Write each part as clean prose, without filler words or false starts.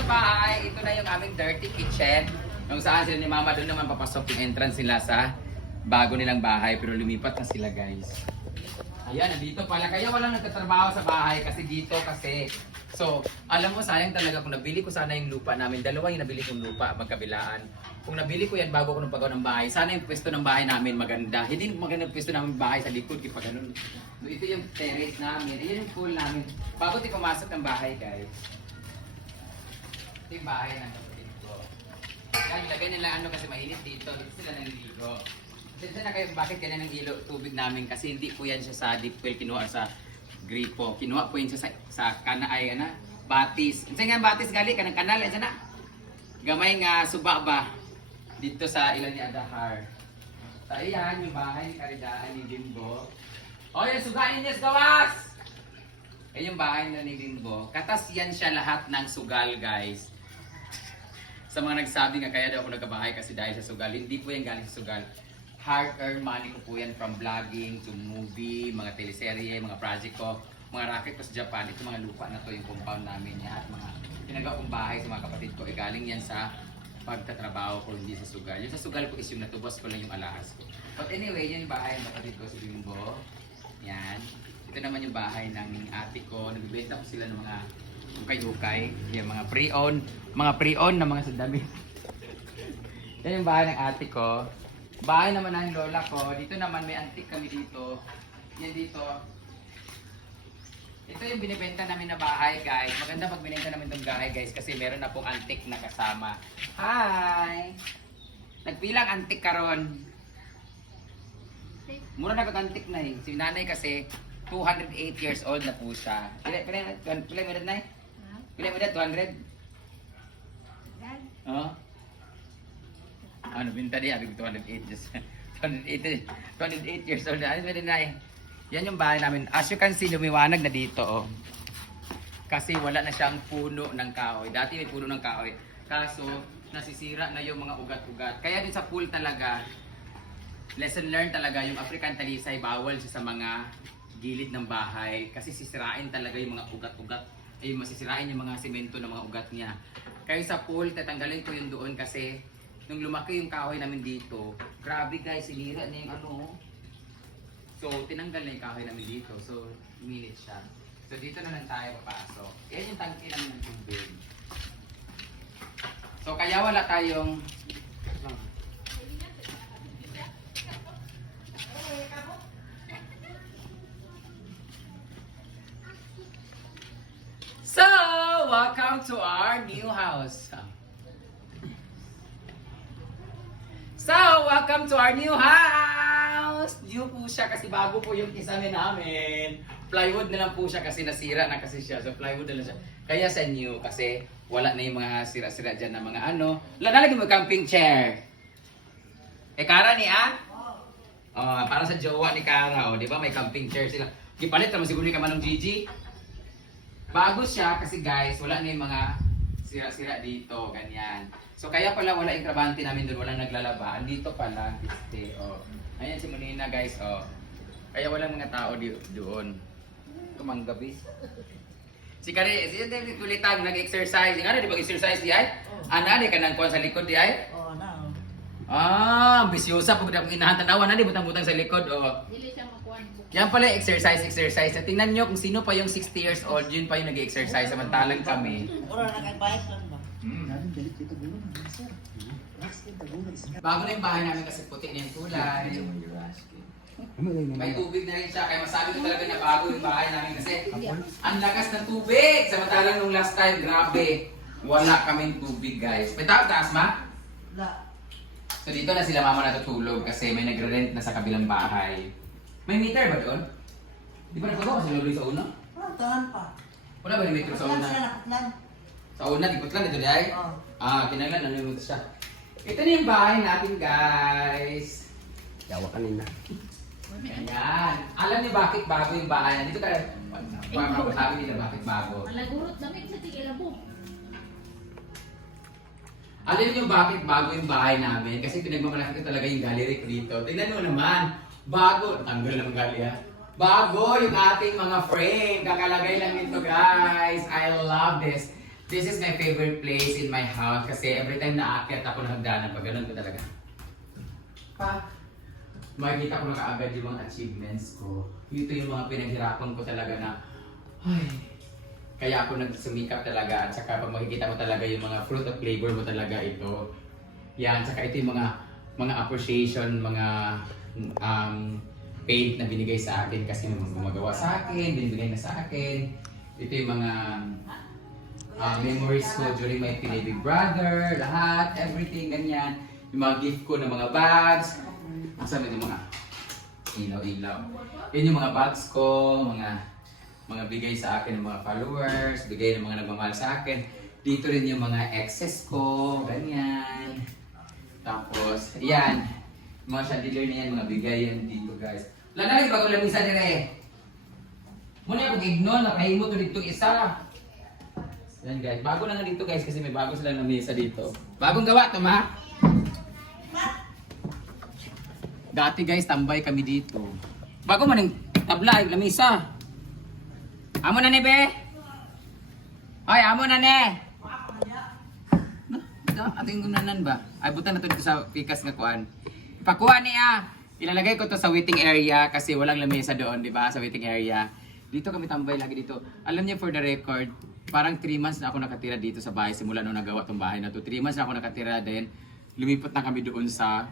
sa bahay. Ito na yung aming dirty kitchen. Kung saan sila ni Mama doon naman papasok yung entrance nila sa bago nilang bahay. Pero lumipat na sila guys. Ayan, nandito pala. Kaya walang nagtatrabaho sa bahay kasi dito kasi. So, alam mo sayang talaga kung nabili ko sana yung lupa namin. Dalawa yung nabili kong lupa magkabilaan. Kung nabili ko yan bago ko nung pagawa ng bahay, sana yung pwesto ng bahay namin maganda. Hindi maganda yung pwesto namin bahay sa likod kaya ganun. So, ito yung terrace namin. Ito yung pool namin. Bago tayo pumasok ng bahay guys. Ito yung bahay ng kapatid ko. Yan, ilagay nila ano kasi mainit dito. Dito sila naliligo. Sensya na kayo bakit ganyan ang ilo tubig namin kasi hindi po yan siya sa deep well kinuha sa gripo. Kinuha po yun siya sa kanay na batis. Kasi nga batis gali kanang kanal yan na. Gamay nga suba ba dito sa ilan ni Adahar. So ayan yung bahay ni Karidaan ni Limbo. O yan sugain niya sa gawas! Ayan yung bahay na ni Limbo. Katas yan siya lahat ng sugal guys. Sa mga nagsabi nga kaya daw ako nagkabahay kasi dahil sa sugal. Hindi po yan galing sa sugal. Hard-earned money ko po yan from vlogging to movie, mga teleserye, mga project ko, mga racket ko sa Japan. Ito mga lupa na to yung compound namin niya at mga ginagawa kong bahay sa mga kapatid ko. Galing yan sa pagtatrabaho ko, hindi sa sugal. Yung sa sugal ko is yung natubos ko lang yung alahas ko. But anyway, yan yung bahay ng kapatid ko sa Bimbo. Yan. Ito naman yung bahay ng ate ko. Nagbibenta ko sila ng mga ukay-ukay. Yung mga pre-owned na mga sandami. Yan yung bahay ng ate ko. Bahay naman ng lola ko. Dito naman may antique kami dito. Yan dito. Ito yung binibenta namin na bahay guys. Maganda pag binenta namin itong bahay guys kasi meron na pong antique na kasama. Hi! Nagpilang antique karon. Mura na kag-antique na eh. Si nanay kasi 208 years old na po siya. Pila mo na eh? Pila mo na 200? Oh? Ano, binta niya, 208 years. 208 years old. Ano ba na eh? Yan yung bahay namin. As you can see, lumiwanag na dito, oh. Kasi wala na siyang puno ng kahoy. Dati may puno ng kahoy. Kaso, nasisira na yung mga ugat-ugat. Kaya din sa pool talaga, lesson learned talaga, yung African talisay, bawal siya sa mga gilid ng bahay. Kasi sisirain talaga yung mga ugat-ugat. Ay, masisirain yung mga semento ng mga ugat niya. Kaya sa pool, tatanggalin ko yung doon kasi nung lumaki yung kahoy namin dito, grabe guys, sinira niya yung ano. So, tinanggal na yung kahoy namin dito. So, minute siya. So, dito na lang tayo papasok. Yan yung tangke namin ng tubig. So, kaya wala tayong... So, welcome to our new house. So, welcome to our new house! New po siya kasi bago po yung kisame namin. Plywood na lang po siya kasi nasira na kasi siya. So, plywood na lang siya. Kaya sa new kasi wala na yung mga sira-sira dyan na mga ano. Lalagay mo camping chair. Eh, Kara ni Oh, para sa jowa ni Kara. Oh, di ba may camping chair sila. Gipalit naman siguro ni Kamanong Gigi. Bago siya kasi guys, wala na yung mga sira-sira dito, ganyan. So kaya pala wala yung trabante namin doon, walang naglalaba. Andito pala, este, oh. Ayan si Monina guys, oh. Kaya walang mga tao doon. Tumanggabis. Si Kari, si David Kulitang nag-exercise. Nga di ba exercise di ay? Ana, di ka nang kuhan sa likod di ay? Oh, na. Ambisyosa pag akong inahan tanawan na di butang-butang sa likod, oh. Dili siya makuan. Yan pala exercise. So, tingnan nyo kung sino pa yung 60 years old, yun pa yung nag-exercise samantalang kami. Ora na kay bayad lang ba? Bago na yung bahay namin kasi puti na yung kulay. May tubig na rin siya, kaya masabi ko talaga na bago yung bahay namin kasi ang lakas ng tubig! Samantalang nung last time, grabe, wala kaming tubig guys. May taas ma? Wala. So dito na sila mama natutulog kasi may nagre-rent na sa kabilang bahay. May meter ba doon? Di ba nagpagawa kasi lolo sa una? Oh, tahan pa. Wala ba yung meter sa Nakutlan una? sila, nakutlan. Sa una, di putlan dito di ay? Oh. Kinaglan, namimut siya. Ito na yung bahay natin guys. Yawa kanina. Ayan. Alam niyo bakit bago yung bahay? Dito tayo. Sabi nila bakit bago. Malagurot namin sa tigilabo. Alam niyo bakit bago yung bahay namin? Kasi pinagmamalaki ko talaga yung gallery ko dito. Tingnan mo naman. Bago. Tanggal naman gali ha. Bago yung ating mga frame. Kakalagay lang nito guys. I love this. This is my favorite place in my house kasi every time na aakyat ako ng hagdanan, pag ganun ko talaga. Makikita ko na kaagad yung mga achievements ko. Ito yung mga pinaghirapan ko talaga na, ay, kaya ako nagsumikap talaga at saka pag makikita mo talaga yung mga fruit of labor mo talaga ito. Yan, saka ito yung mga appreciation, mga paint na binigay sa akin kasi gumagawa sa akin, binibigay na sa akin. Ito yung mga memories ko during my Big Brother, lahat, everything, ganyan. Yung mga gift ko ng mga bags. Ang sabi ng mga ilaw-ilaw. Yun yung mga bags ko, mga bigay sa akin ng mga followers, bigay ng mga nagmamahal sa akin. Dito rin yung mga exes ko, ganyan. Tapos, yan. Mga chandelier na yan, mga bigay yan dito guys. Wala na rin bago lamisa nila Muna yung ignore, nakahimo to dito isa. Yan guys, bago na nga dito guys kasi may bago sila lamisa dito. Bagong gawa to ma? Dati guys, tambay kami dito. Bago man yung tabla, yung lamisa. Amo na ne be? Hoy, amo na ne! Ating gunanan ba? Ay, buta na to dito sa pikas nga kuan. Ipakuha niya. Ilalagay ko to sa waiting area kasi walang lamesa doon, di ba? Sa waiting area. Dito kami tambay lagi dito. Alam niyo for the record, parang 3 months na ako nakatira dito sa bahay simula nung nagawa tong bahay na to. 3 months na ako nakatira din. Lumipat na kami doon sa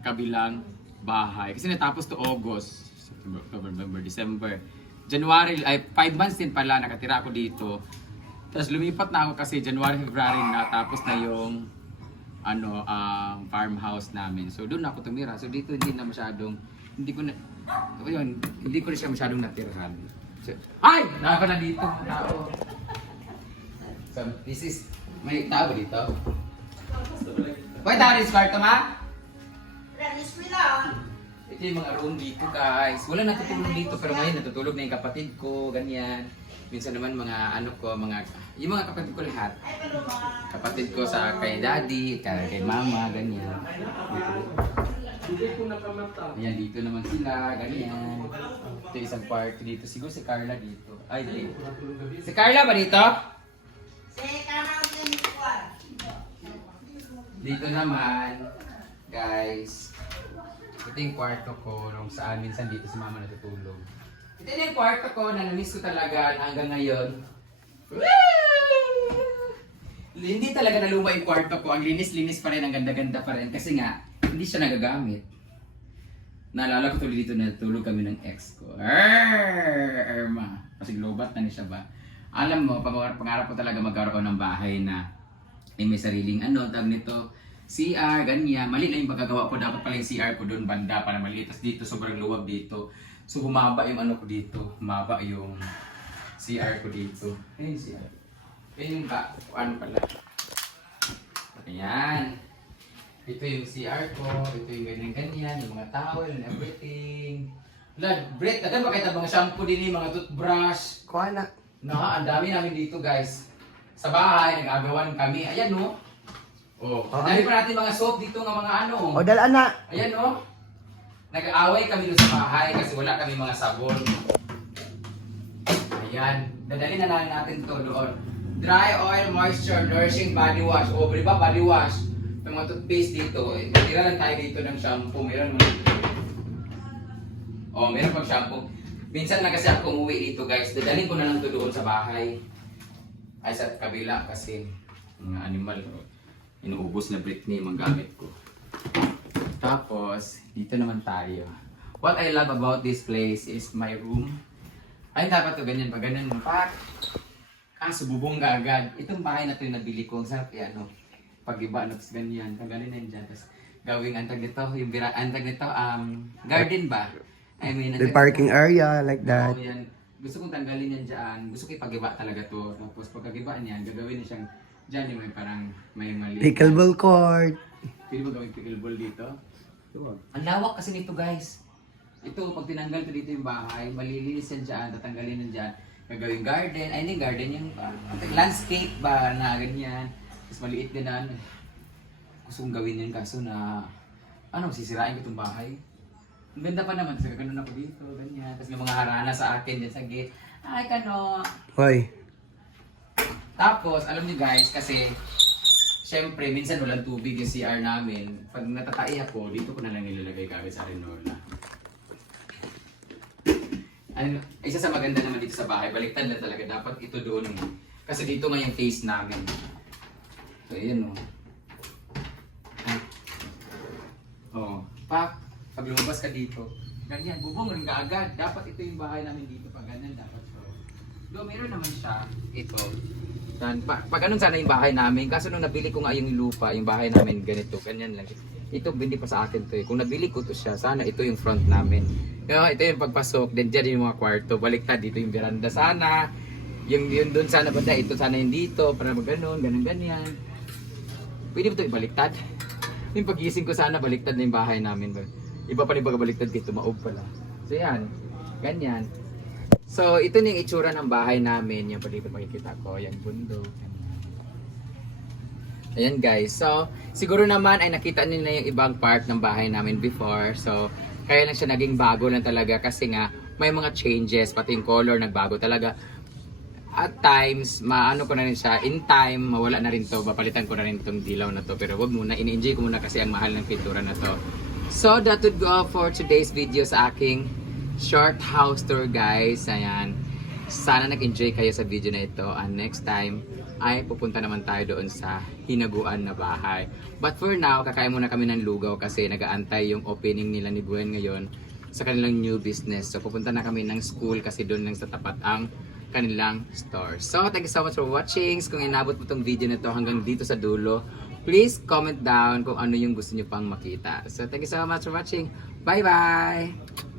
kabilang bahay. Kasi natapos to August, September, October, November, December. January, ay 5 months din pala nakatira ako dito. Tapos lumipat na ako kasi January, February natapos na yung farmhouse namin. So doon ako tumira. So dito hindi na masyadong, hindi ko na siya masyadong natirahan. So, ay! Naka na dito. Tao. So this is, may tao ba dito? Pwede tao rin sa kwarto ma? Ito yung mga room dito guys. Wala natutulog dito pero ngayon natutulog na yung kapatid ko, ganyan. Minsan naman yung mga kapatid ko lahat. Kapatid ko sa kay daddy, kay mama, ganyan. Ayan, dito naman sila, ganyan. Ito isang park dito. Siguro si Carla dito. Ay, dito. Si Carla ba dito? Dito naman, guys. Ito yung kwarto ko nung saan minsan dito si mama natutulog. Ito yung kwarto ko na namiss ko talaga hanggang ngayon. Hindi talaga naluma yung kwarto ko. Ang linis-linis pa rin, ang ganda-ganda pa rin. Kasi nga, hindi siya nagagamit. Naalala ko tuloy dito na tulog kami ng ex ko. Irma. Kasi lobat na niya siya ba? Alam mo, pangarap ko talaga magkaroon ng bahay na may sariling tawag nito, CR, ganyan. Mali lang yung pagkagawa ko. Dapat pala yung CR ko doon, banda para maliit. Tapos dito, sobrang luwag dito. So humaba yung ko dito. Humaba yung CR ko dito. Ayun yung CR. Ayun yung pala. Ayan. Ito yung CR ko. Ito yung ganyan-ganyan. Yung mga towel and everything. Brett, agad ba kahit mga shampoo din mga toothbrush. Kuha na. Ang dami namin dito guys. Sa bahay, nag-agawan kami. Ayan no. Oh, dami pa natin mga soap dito ng mga O, dalaan na. Ayan no. Nag-aaway kami doon sa bahay kasi wala kami mga sabon. Ayan. Dadalhin na lang natin to doon. Dry oil, moisture, nourishing body wash. O, di ba body wash? Yung mga toothpaste dito. Tira lang tayo dito ng shampoo. Meron pang shampoo. Minsan na kasi ako umuwi dito guys. Dadalhin ko na lang to doon sa bahay. Ay sa kabila kasi mga animal. Inuubos na Britney yung mga gamit ko. Tapos, dito naman tayo. What I love about this place is my room. Ay, dapat to ganyan. Pag ganyan mo, sububong ka agad. Itong bahay na to yung nabili ko. Ang sarap yan, pag-iba, tapos ganyan. Tanggalin na yun dyan. Tapos, gawing antag nito, garden ba? I mean, The parking area, like that. Yan. Gusto kong tanggalin yan dyan. Gusto ko ipag-iba talaga to. Tapos, pagkag-iba niyan, gagawin niya siyang dyan yung may parang may mali. Pickleball court. Pwede mo gawing pickleball dito? Ang lawak kasi nito guys. Ito, pag tinanggal ko dito yung bahay, malilinis yan dyan, tatanggalin yan dyan. Gagawing garden, ay hindi garden yung landscape ba na ganyan. Tapos maliit din na gusto kong gawin yun kaso na sisirain ko itong bahay. Ang ganda pa naman, kasi ganoon ako dito, ganyan. Tapos may mga harana sa akin dyan sa gate. Ay, Hoy. Tapos, alam niyo guys, kasi syempre, minsan walang tubig yung CR namin. Pag natatai ako, dito ko na lang nilalagay gamit sa Renola. Isa sa maganda naman dito sa bahay, baliktad na talaga. Dapat ito doon. Kasi dito nga yung face namin. So, ayan o. Pag lumabas ka dito, ganyan, bubong rin ka agad. Dapat ito yung bahay namin dito. Pag ganyan, dapat so. Do, meron naman siya. Ito. Pag ganun sana yung bahay namin. Kaso nung nabili ko nga yung lupa, yung bahay namin, ganito, ganyan lang. Ito, hindi pa sa akin to eh. Kung nabili ko to siya, sana ito yung front namin. Ito yung pagpasok, then dyan yung mga kwarto. Baliktad, dito yung veranda sana. Yung doon sana banda, ito sana yung dito. Para mag ganun, ganyan. Pwede ba ito ibaliktad? Yung pagising ko sana, baliktad na yung bahay namin. Iba pa rin baliktad dito, maob pala. So yan, ganyan. So ito na yung itsura ng bahay namin. Yung pwede makikita ko, yung bundok. Ayan guys, so siguro naman ay nakita nila yung ibang part ng bahay namin before. So kaya lang siya naging bago lang talaga kasi nga may mga changes, pati yung color nagbago talaga. At times, maano ko na rin siya, in time, mawala na rin to, papalitan ko na rin tong dilaw na to. Pero wag muna, ini-enjoy ko muna kasi ang mahal ng pintura na to. So that would go for today's video sa aking short house tour guys. Ayan, sana nag-enjoy kayo sa video na ito. And next time, ay pupunta naman tayo doon sa hinaguan na bahay. But for now, kakain muna kami ng lugaw kasi nag-aantay yung opening nila ni Buen ngayon sa kanilang new business. So pupunta na kami ng school kasi doon lang sa tapat ang kanilang store. So thank you so much for watching. Kung inabot mo tong video na to hanggang dito sa dulo, please comment down kung ano yung gusto nyo pang makita. So thank you so much for watching. Bye bye!